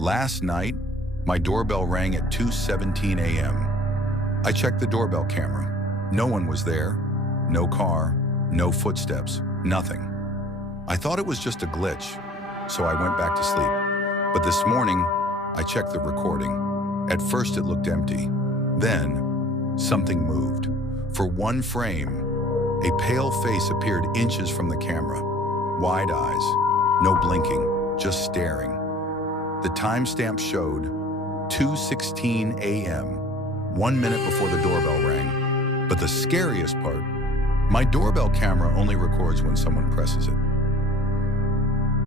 Last night, my doorbell rang at 2:17 a.m. I checked the doorbell camera. No one was there. No car, no footsteps, nothing. I thought it was just a glitch, so I went back to sleep. But this morning, I checked the recording. At first, it looked empty. Then, something moved. For one frame, a pale face appeared inches from the camera. Wide eyes, no blinking, just staring. The timestamp showed 2:16 a.m., 1 minute before the doorbell rang. But the scariest part, my doorbell camera only records when someone presses it.